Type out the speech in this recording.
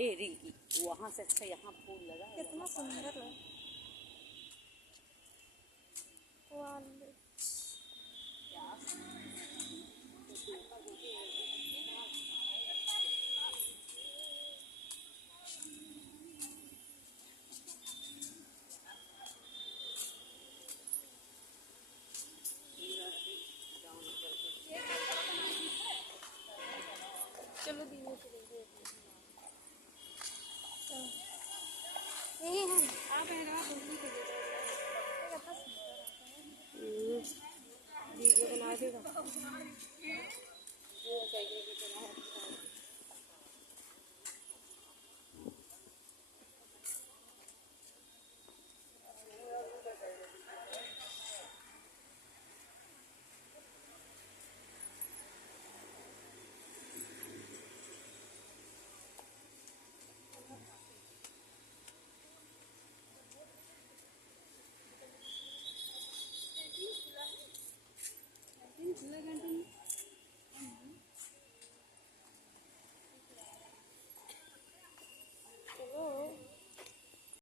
ए रिंकी, वहाँ से अच्छा यहाँ फूल लगा है, कितना सुंदर है। चलो दीदी चलेंगे। यही है आप